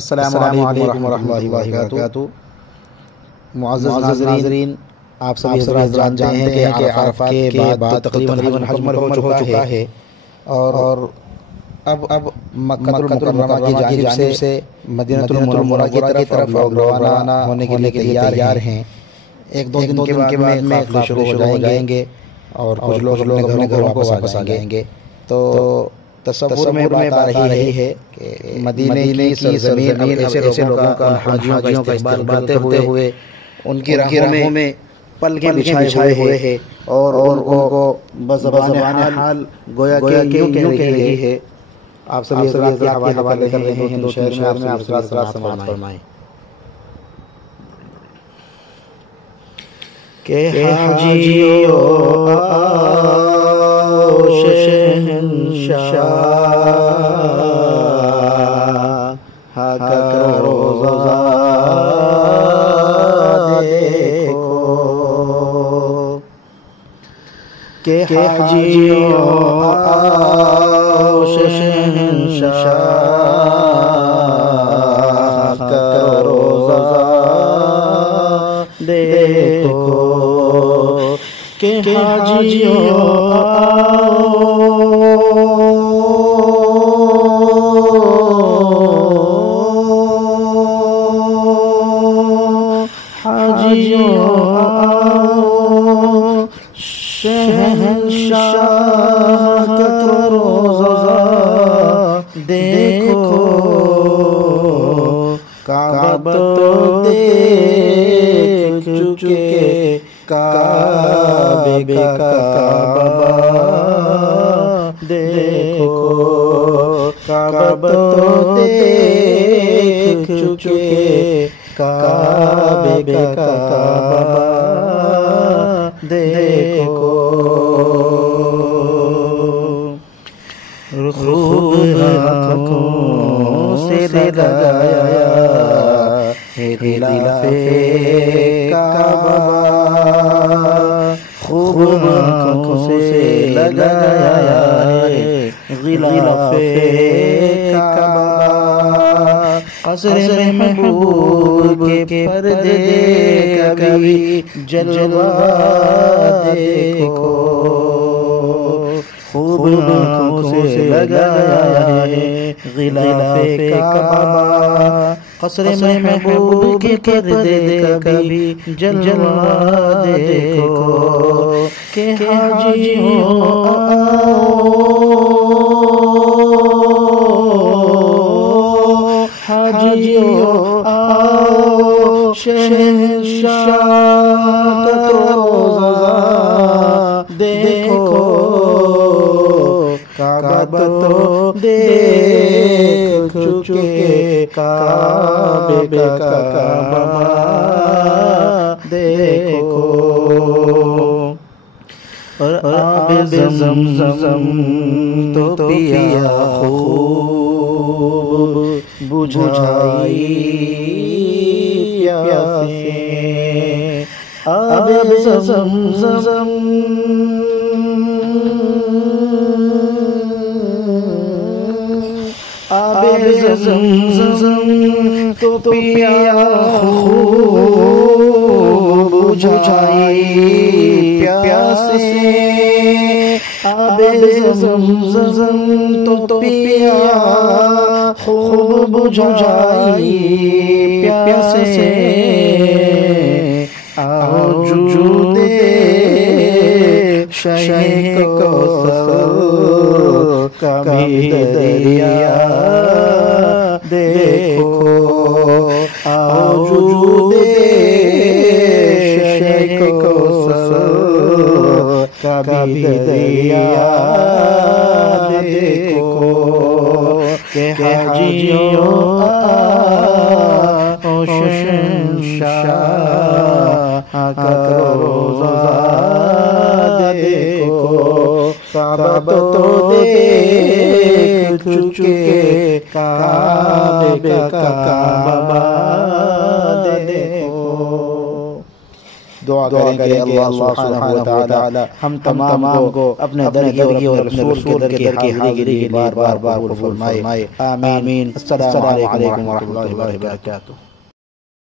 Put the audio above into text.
السلام علیکم ورحمۃ اللہ وبرکاتہ۔ معزز ناظرین، آپ سب حضرات جانتے ہیں کہ عرفات کے بعد تقریباً حج مکمل ہو چکا ہے اور اب مکہ المکرمہ کی جانب سے مدینہ المنورہ کی طرف روانہ ہونے کے لیے تیار ہیں۔ ایک دو دن کے بعد میں قافلے شروع ہو جائیں گے اور کچھ لوگ اپنے گھروں کو واپس آ جائیں گے۔ تو تصور میں بات آ رہی ہے کہ مدینے کی سرزمین ایسے لوگوں کا حاجیوں کا استقبال کرتے ہوئے ان کی راہوں میں پلکیں بچھائے ہوئے ہیں اور ان کو بزبان حال گویا کہ یوں کہہ رہی ہے۔ آپ سبھی حضرات کے حوالے کر رہے ہیں دو شہر میں آپ حضرات سماعت فرمائیں کہ حاجیو شہنشاہ کا روزہ دیکھو کہ حاجیو شہنشاہ کا روزہ دیکھو کہ حاجیو شہنشاہ کا روزہ دیکھو، کعبہ تو دیکھ چکے، کعبے کا کعبہ دیکھو، کعبہ تو دیکھ چکے، کعبے کا کعبہ دیکھو۔ خوب آنکھوں سے لگایا ہے غلاف کعبہ، خوب آنکھوں سے لگایا ہے غلاف کعبہ، قصر محبوب کے پردے کا بھی جلوہ دیکھو، خوب آنکھوں سے لگایا ہے غلاف کعبہ، قصر محبوب کے پردے کا بھی جلوہ دیکھو کہ حاجیوں آؤ، شہنشاہ کا روزہ دیکھو، کعبہ تو دیکھ چکے، کعبے کا کعبہ دیکھو، اور آب زمزم تو پیا خوب بجھائی پیاسے، آب زمزم آب زمزم تو پیا خوب بجھائی پیاسے، آب زمزم تو پیا خوب بجھائی پیاسے، آؤ جود شہ کوثر کا بھی دریا دیکھو، آؤ جود شہ کوثر کا بھی دریا دیکھو کہ حاجیوں آؤ، شہنشاہ کا روزہ دیکھو، کعبہ تو دیکھ چکے، کعبے کا کعبہ دیکھو۔ دعا کریں کہ اللہ سبحانہ و تعالی ہم تمام کو اپنے در کی اور اپنے رسول کے در کی حاضری کے لیے بار بار قبول فرمائے، آمین۔ السلام علیکم ورحمۃ اللہ وبرکاتہ۔